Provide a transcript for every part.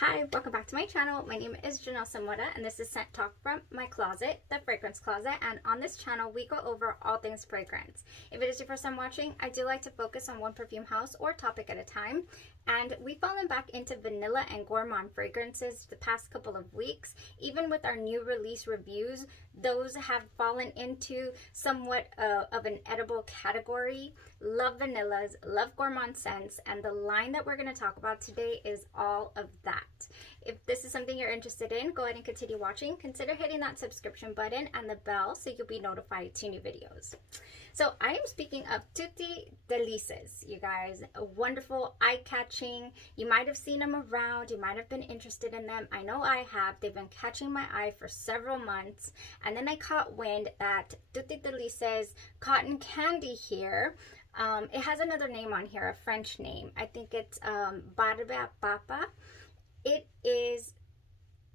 Hi, welcome back to my channel. My name is Janelle Samora and this is Scent Talk from my closet, the fragrance closet, and on this channel we go over all things fragrance. If it is your first time watching, I do like to focus on one perfume house or topic at a time, and we've fallen back into vanilla and gourmand fragrances the past couple of weeks. Even with our new release reviews, those have fallen into somewhat of an edible category. Love vanillas, love gourmand scents, and the line that we're going to talk about today is all of that. If this is something you're interested in, go ahead and continue watching. Consider hitting that subscription button and the bell so you'll be notified to new videos. So I am speaking of Tutti Delices, you guys. A wonderful, eye-catching. You might have seen them around. You might have been interested in them. I know I have. They've been catching my eye for several months. And then I caught wind that Tutti Delices cotton candy here. It has another name on here, a French name. I think it's Barbe Papa. It is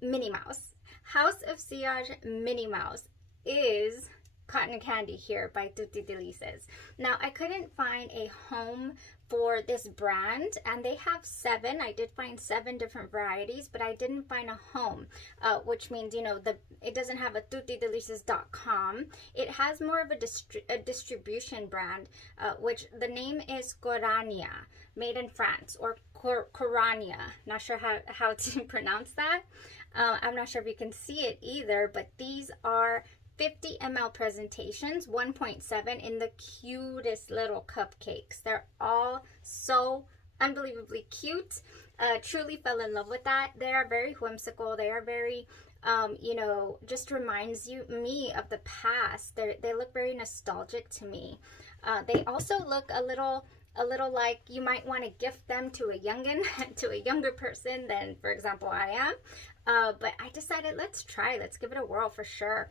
Minnie Mouse. House of Sillage Minnie Mouse is cotton candy here by Tutti Delices. Now, I couldn't find a home for this brand, and they have 7. I did find 7 different varieties, but I didn't find a home, which means, you know, it doesn't have a tuttidelices.com. It has more of a distribution brand, which the name is Corania, made in France, or Corania. Not sure how to pronounce that. I'm not sure if you can see it either, but these are 50 ml presentations, 1.7 in the cutest little cupcakes. They're all so unbelievably cute. Truly fell in love with that. They are very whimsical. They are very, you know, just reminds me of the past. They look very nostalgic to me. They also look a little like you might want to gift them to a youngin, to a younger person than, for example, I am. But I decided, let's give it a whirl for sure.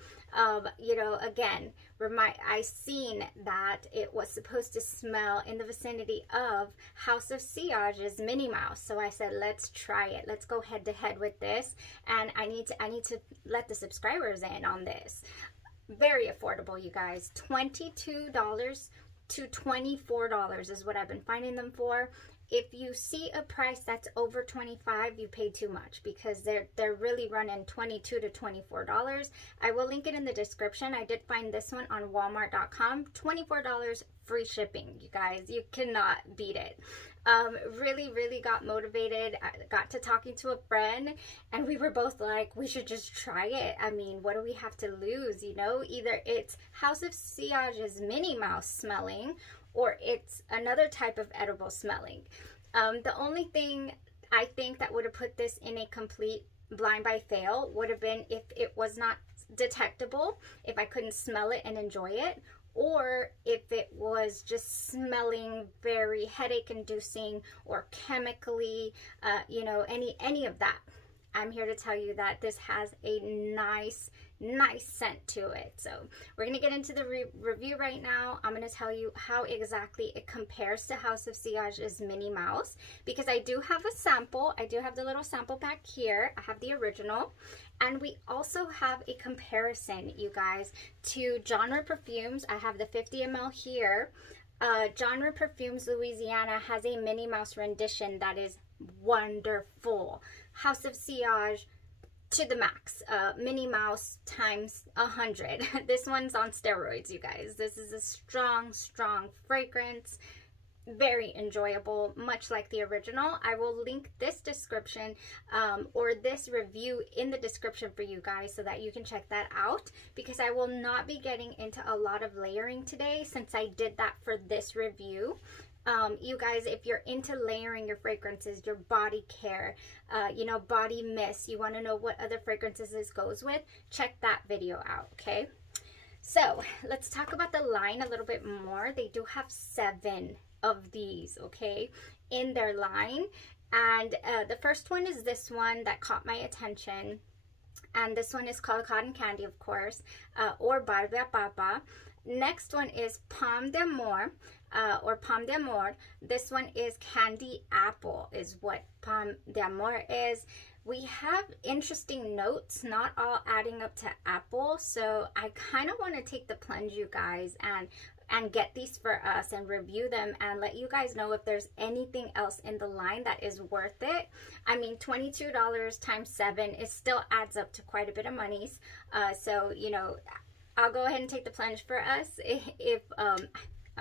You know, again, I seen that it was supposed to smell in the vicinity of House of Sillage's Minnie Mouse. So I said, let's try it. Let's go head to head with this. And I need to let the subscribers in on this. Very affordable, you guys. $22 to $24 is what I've been finding them for. If you see a price that's over $25, you pay too much, because they're really running $22 to $24. I will link it in the description. I did find this one on Walmart.com. $24 free shipping, you guys. You cannot beat it. Really got motivated. I got to talking to a friend, and we were both like, we should just try it. I mean, what do we have to lose? You know, either it's House of Sillage's Minnie Mouse smelling, or it's another type of edible smelling. The only thing I think that would have put this in a complete blind buy fail would have been if it was not detectable, if I couldn't smell it and enjoy it, or if it was just smelling very headache inducing or chemically, you know, any of that. I'm here to tell you that this has a nice scent to it. So we're going to get into the review right now. I'm going to tell you how exactly it compares to House of Sillage's Minnie Mouse, because I do have a sample. I do have the little sample pack here. I have the original, and we also have a comparison, you guys, to Genre Perfumes. I have the 50 ml here. Genre Perfumes Louisiana has a Minnie Mouse rendition that is wonderful. House of Sillage to the max. Minnie Mouse times 100. This one's on steroids, you guys. This is a strong fragrance. Very enjoyable, much like the original. I will link this description or this review in the description for you guys so that you can check that out, because I will not be getting into a lot of layering today since I did that for this review. You guys, if you're into layering your fragrances, your body care, you know, body mist, you want to know what other fragrances this goes with, check that video out, okay? So let's talk about the line a little bit more. They do have 7 of these, okay, in their line. And the first one is this one that caught my attention. And this one is called Cotton Candy, of course, or Barbe Papa. Next one is Pomme D'Amore, or Pomme D'Amore. This one is Candy Apple, is what Pomme D'Amore is. We have interesting notes, not all adding up to apple, so I kind of want to take the plunge, you guys, and and get these for us and review them and let you guys know if there's anything else in the line that is worth it. I mean, $22 times 7 is still adds up to quite a bit of monies. So, you know, I'll go ahead and take the plunge for us. If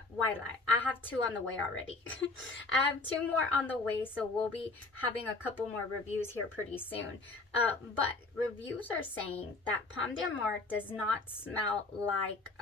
why lie? I have 2 on the way already. I have 2 more on the way, so we'll be having a couple more reviews here pretty soon. But reviews are saying that Pomme D'Amore does not smell like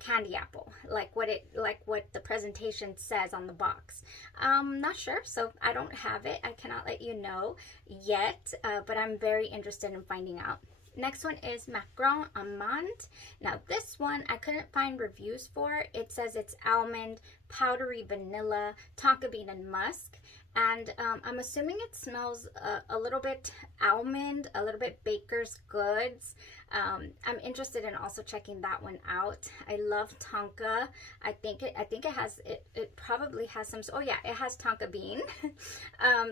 candy apple, like what the presentation says on the box. Not sure, so I don't have it. I cannot let you know yet, but I'm very interested in finding out. Next one is Macron Amande. Now this one I couldn't find reviews for. It says it's almond, powdery vanilla, tonka bean, and musk. And I'm assuming it smells a little bit almond, a little bit baker's goods. I'm interested in also checking that one out. I love tonka. I think it has it probably has some. Oh yeah, it has tonka bean.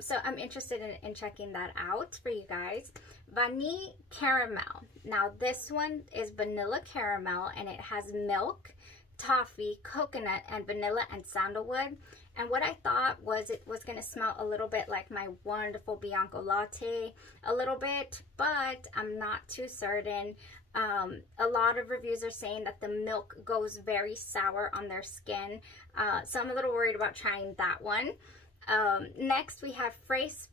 So I'm interested in checking that out for you guys. Vanille Caramel. Now this one is vanilla caramel, and it has milk, toffee, coconut, and vanilla and sandalwood. And what I thought was it was going to smell a little bit like my wonderful Bianco latte, a little bit, but I'm not too certain. A lot of reviews are saying that the milk goes very sour on their skin, so I'm a little worried about trying that one. Next we have Fraise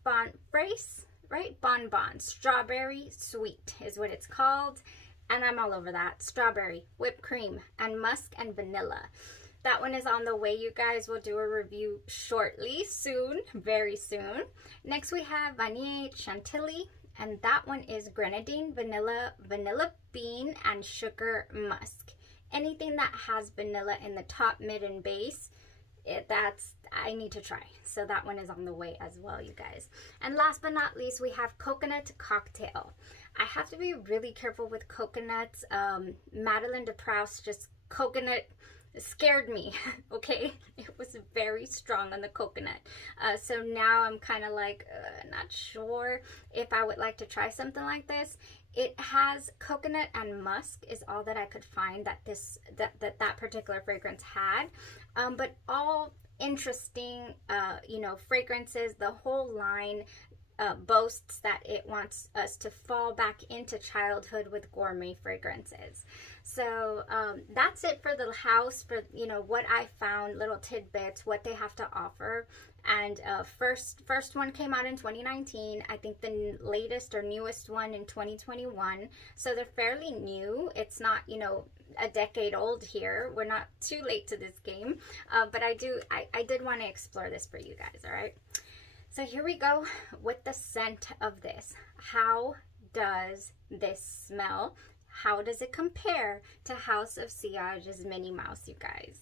Bonbon, strawberry sweet is what it's called, and I'm all over that. Strawberry, whipped cream, and musk and vanilla. That one is on the way, you guys. Will do a review shortly, soon, very soon. Next we have Vanille Chantilly, and that one is grenadine, vanilla bean, and sugar musk. Anything that has vanilla in the top, mid, and base, I need to try. So that one is on the way as well, you guys. And last but not least, we have coconut cocktail. I have to be really careful with coconuts. Madeleine de Proust, just coconut scared me. Okay, it was very strong on the coconut, so now I'm kind of like not sure if I would like to try something like this. It has coconut and musk is all that I could find that that particular fragrance had, but all interesting, you know, fragrances. The whole line boasts that it wants us to fall back into childhood with gourmet fragrances. So that's it for the house, for, you know, what I found, little tidbits, what they have to offer. And first one came out in 2019. I think the latest or newest one in 2021. So they're fairly new. It's not, you know, a decade old here. We're not too late to this game. But I did want to explore this for you guys, all right? So here we go with the scent of this. How does this smell? How does it compare to House of Sillage's Minnie Mouse, you guys?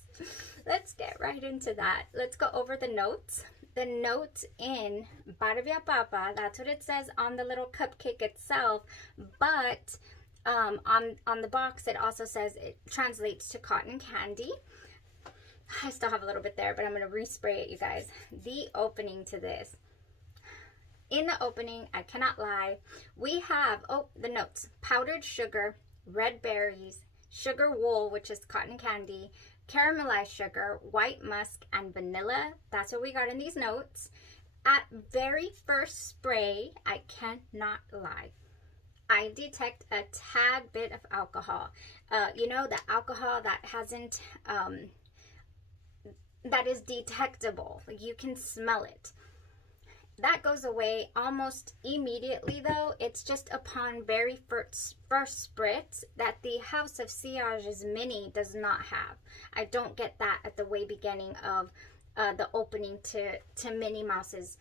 Let's get right into that. Let's go over the notes. The notes in Barbia Papa, that's what it says on the little cupcake itself, but on the box it also says it translates to cotton candy. I still have a little bit there, but I'm going to respray it, you guys. The opening to this. In the opening, I cannot lie, we have, oh, the notes. Powdered sugar, red berries, sugar wool, which is cotton candy, caramelized sugar, white musk, and vanilla. That's what we got in these notes. At very first spray, I cannot lie, I detect a tad bit of alcohol. You know, the alcohol that hasn't, that is detectable. Like, you can smell it. That goes away almost immediately, though. It's just upon very first spritz that the House of Sillage's Minnie does not have. I don't get that at the way beginning of the opening to Minnie Mouse's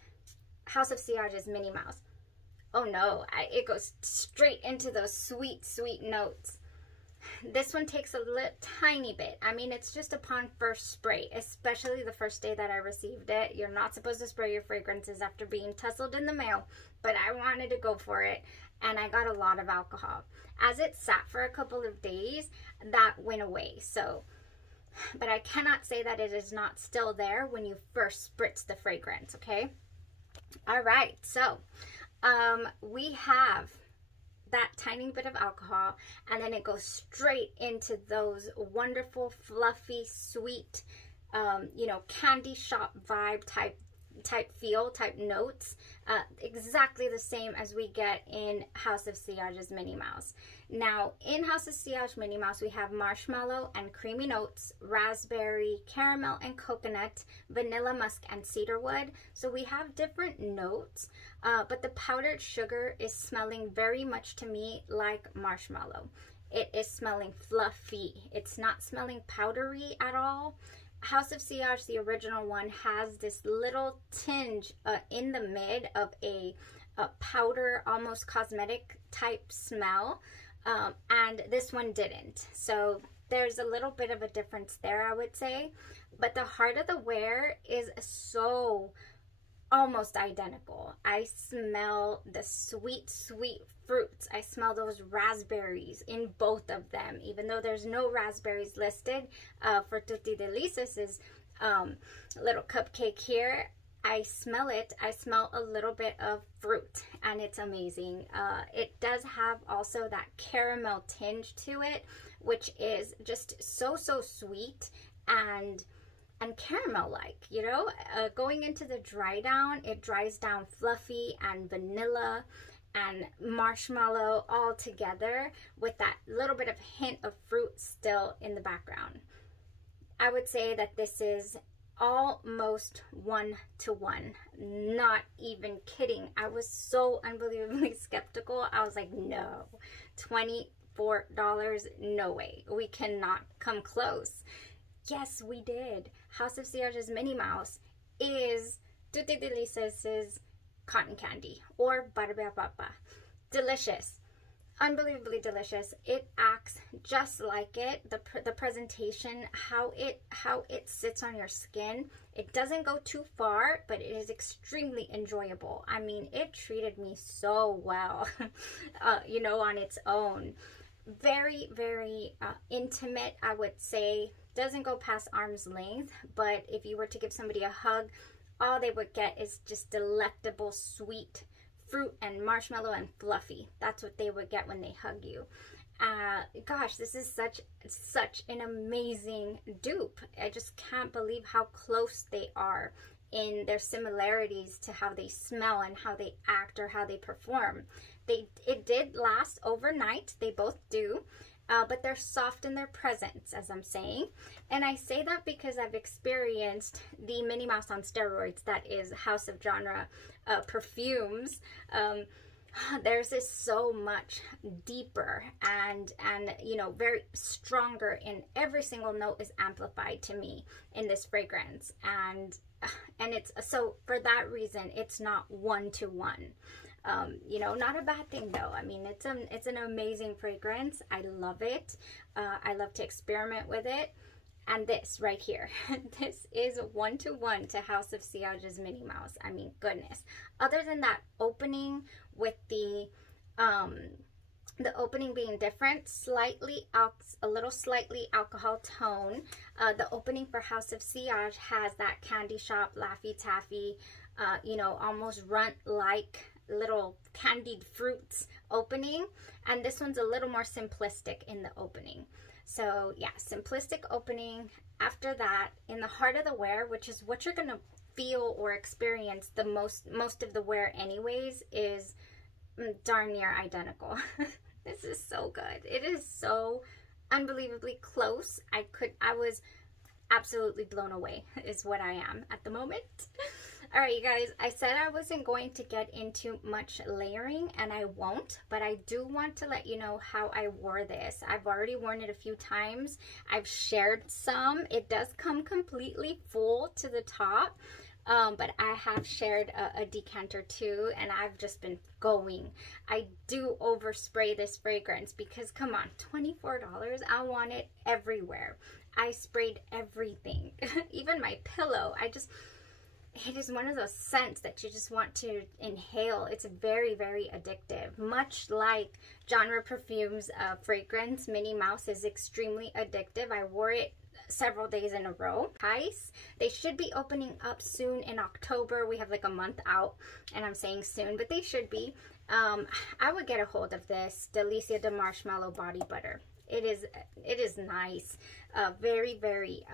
House of Sillage's Minnie Mouse. Oh no, it goes straight into those sweet, sweet notes. This one takes a tiny bit. I mean, it's just upon first spray, especially the first day that I received it. You're not supposed to spray your fragrances after being tussled in the mail, but I wanted to go for it, and I got a lot of alcohol. As it sat for a couple of days, that went away. So, but I cannot say that it is not still there when you first spritz the fragrance, okay? All right, so we have that tiny bit of alcohol, and then it goes straight into those wonderful, fluffy, sweet, you know, candy shop vibe type notes, exactly the same as we get in House of Sillage's Minnie Mouse. Now, in House of Sillage Minnie Mouse, we have marshmallow and creamy notes, raspberry, caramel and coconut, vanilla musk and cedarwood. So we have different notes, but the powdered sugar is smelling very much to me like marshmallow. It is smelling fluffy. It's not smelling powdery at all. House of Sillage, the original one, has this little tinge in the mid of a powder, almost cosmetic type smell, and this one didn't. So there's a little bit of a difference there, I would say. But the heart of the wear is so almost identical. I smell the sweet, sweet fruits. I smell those raspberries in both of them, even though there's no raspberries listed for Tutti Delices' little cupcake here. I smell it. I smell a little bit of fruit, and it's amazing. It does have also that caramel tinge to it, which is just so, so sweet and caramel-like, you know. Going into the dry down, it dries down fluffy and vanilla and marshmallow all together with that little bit of hint of fruit still in the background. I would say that this is almost 1-to-1. Not even kidding. I was so unbelievably skeptical. I was like, no, $24, no way. We cannot come close. Yes, we did. House of Sillage's Minnie Mouse is Tutti Delices' cotton candy, or barbe papa. Delicious. Unbelievably delicious. It acts just like it. The presentation, how it sits on your skin, it doesn't go too far, but it is extremely enjoyable. I mean, it treated me so well, you know, on its own. Very, very intimate, I would say. Doesn't go past arm's length, but if you were to give somebody a hug, all they would get is just delectable, sweet fruit and marshmallow and fluffy. That's what they would get when they hug you. Gosh, this is such an amazing dupe. I just can't believe how close they are in their similarities to how they smell and how they act or how they perform. It did last overnight. They both do. But they're soft in their presence, as I'm saying. And I say that because I've experienced the Minnie Mouse on steroids, that is House of Genre perfumes. Theirs is so much deeper and you know, very stronger, in every single note is amplified to me in this fragrance. And it's so, for that reason, it's not 1-to-1. You know, not a bad thing though. I mean, it's an amazing fragrance. I love it. I love to experiment with it. And this right here, this is 1-to-1 to House of Sillage's Minnie Mouse. I mean, goodness. Other than that opening with the opening being different, a little slightly alcohol tone. The opening for House of Sillage has that candy shop, Laffy Taffy, you know, almost runt-like little candied fruits opening, and this one's a little more simplistic in the opening. So yeah, simplistic opening. After that, in the heart of the wear, which is what you're gonna feel or experience the most of the wear anyways, is darn near identical. This is so good. It is so unbelievably close. I was absolutely blown away is what I am at the moment. All right, you guys, I said I wasn't going to get into much layering, and I won't, but I do want to let you know how I wore this. I've already worn it a few times. I've shared some. It does come completely full to the top, but I have shared a decanter too, and I've just been going. I do overspray this fragrance because, come on, $24, I want it everywhere. I sprayed everything, even my pillow. It is one of those scents that you just want to inhale. It's very, very addictive. Much like Genre Perfume's fragrance, Minnie Mouse is extremely addictive. I wore it several days in a row. Price, they should be opening up soon in October. We have like a month out, and I'm saying soon, but they should be. I would get a hold of this Delicia de Marshmallow Body Butter. It is nice. Very, very,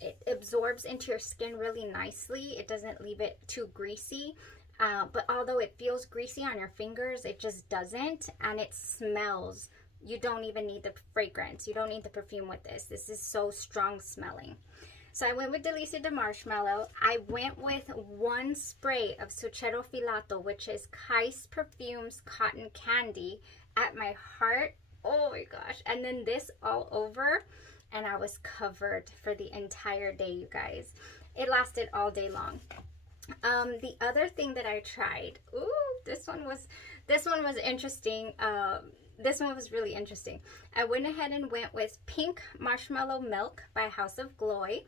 it absorbs into your skin really nicely. It doesn't leave it too greasy. But although it feels greasy on your fingers, it just doesn't. And it smells. You don't even need the fragrance. You don't need the perfume with this. This is so strong smelling. So I went with Delicia de Marshmallow. I went with one spray of Sucero Filato, which is Kais Perfumes Cotton Candy, at my heart. Oh my gosh. And then this all over, and I was covered for the entire day, you guys. It lasted all day long. The other thing that I tried, ooh, this one was interesting. This one was really interesting. I went ahead and went with Pink Marshmallow Milk by House of Glory.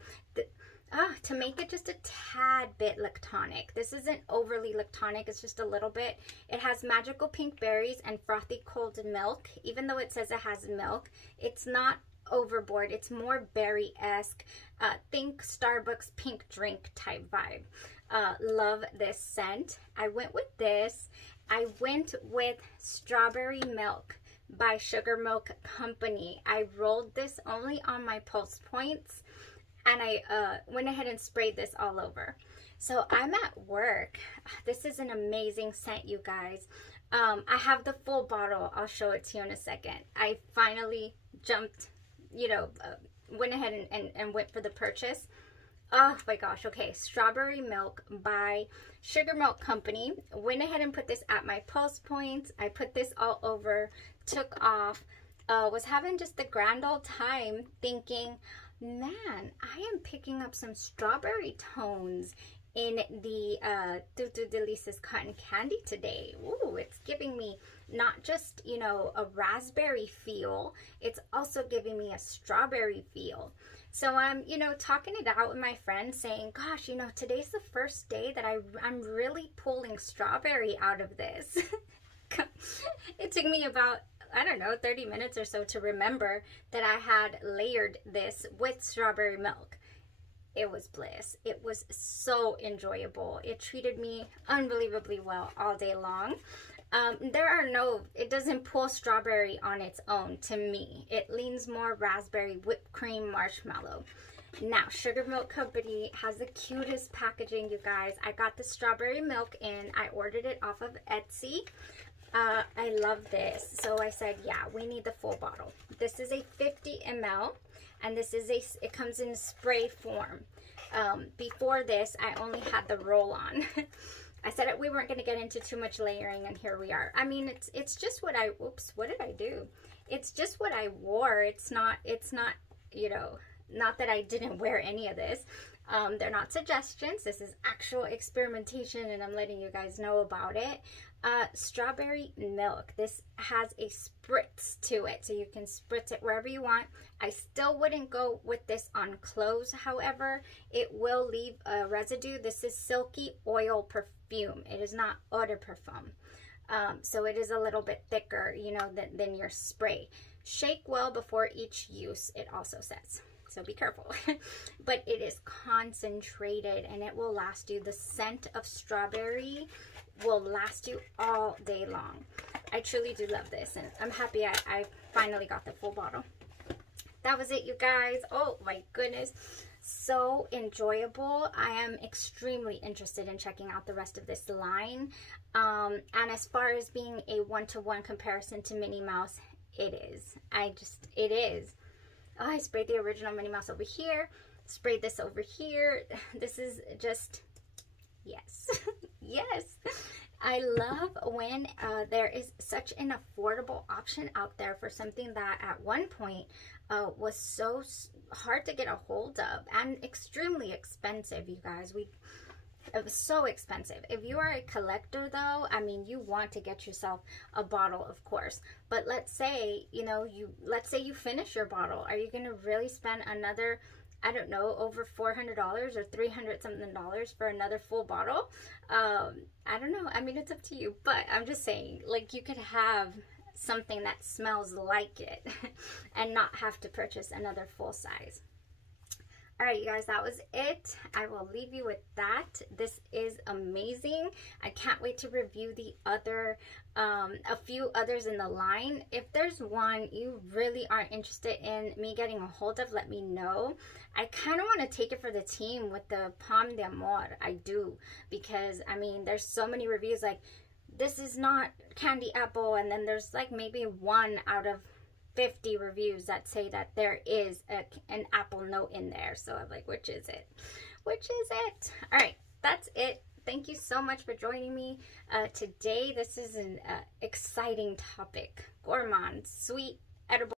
To make it just a tad bit lactonic. This isn't overly lactonic, it's just a little bit. It has magical pink berries and frothy cold milk. Even though it says it has milk, it's not overboard. It's more berry-esque. Think Starbucks pink drink type vibe. Love this scent. I went with this. I went with Strawberry Milk by Sugar Milk Company. I rolled this only on my pulse points, and I went ahead and sprayed this all over. So I'm at work. This is an amazing scent, you guys. I have the full bottle. I'll show it to you in a second. I finally jumped, went ahead and went for the purchase. Oh my gosh. Okay, Strawberry Milk by Sugar Milk Company. Went ahead and put this at my pulse points. I put this all over, took off, was having just the grand old time thinking, man, I am picking up some strawberry tones in the TUTTI DELICES Cotton Candy today. Ooh, it's giving me not just, a raspberry feel, it's also giving me a strawberry feel. So I'm, talking it out with my friends saying, gosh, today's the first day that I'm really pulling strawberry out of this. It took me about, I don't know, 30 minutes or so to remember that I had layered this with strawberry milk. It was bliss. It was so enjoyable. It treated me unbelievably well all day long. It doesn't pull strawberry on its own to me. It leans more raspberry, whipped cream, marshmallow. Now, Sugar Milk Company has the cutest packaging, you guys. I got the strawberry milk in. I ordered it off of Etsy. I love this. So I said, yeah, we need the full bottle. This is a 50 ml, and it comes in spray form. Before this, I only had the roll-on. I said we weren't going to get into too much layering, and here we are. I mean, it's just what I, oops, what did I do? It's just what I wore. It's not, not that I didn't wear any of this. They're not suggestions. This is actual experimentation, and I'm letting you guys know about it. Strawberry milk. This has a spritz to it, so you can spritz it wherever you want. I still wouldn't go with this on clothes, however. It will leave a residue. This is Silky Oil Perfume. It is not eau de parfum. So it is a little bit thicker, than your spray. Shake well before each use, it also says. So be careful. But it is concentrated, and it will last you. The scent of strawberry will last you all day long. I truly do love this, and I'm happy I finally got the full bottle. That was it, you guys. Oh my goodness, so enjoyable. I am extremely interested in checking out the rest of this line. And as far as being a one-to-one comparison to Minnie Mouse, it is. It is. Oh, I sprayed the original Minnie Mouse over here, sprayed this over here. This is just, yes. Yes. I love when there is such an affordable option out there for something that at one point was so hard to get a hold of and extremely expensive, you guys. It was so expensive. If you are a collector, though, I mean, you want to get yourself a bottle, of course. But let's say, let's say you finish your bottle. Are you going to really spend another, I don't know, over $400 or $300 something for another full bottle? I don't know. I mean, it's up to you. But I'm just saying, like, you could have something that smells like it and not have to purchase another full size. All right, you guys, that was it. I will leave you with that. This is amazing. I can't wait to review the other, a few others in the line. If there's one you really aren't interested in me getting a hold of, let me know. I kind of want to take it for the team with the Pomme D'Amore. I do, because I mean, there's so many reviews like, this is not candy apple, and then there's like maybe 1 out of 50 reviews that say that there is an apple note in there. So I'm like, which is it? Which is it? All right, that's it. Thank you so much for joining me today. This is an exciting topic. Gourmand, sweet, edible.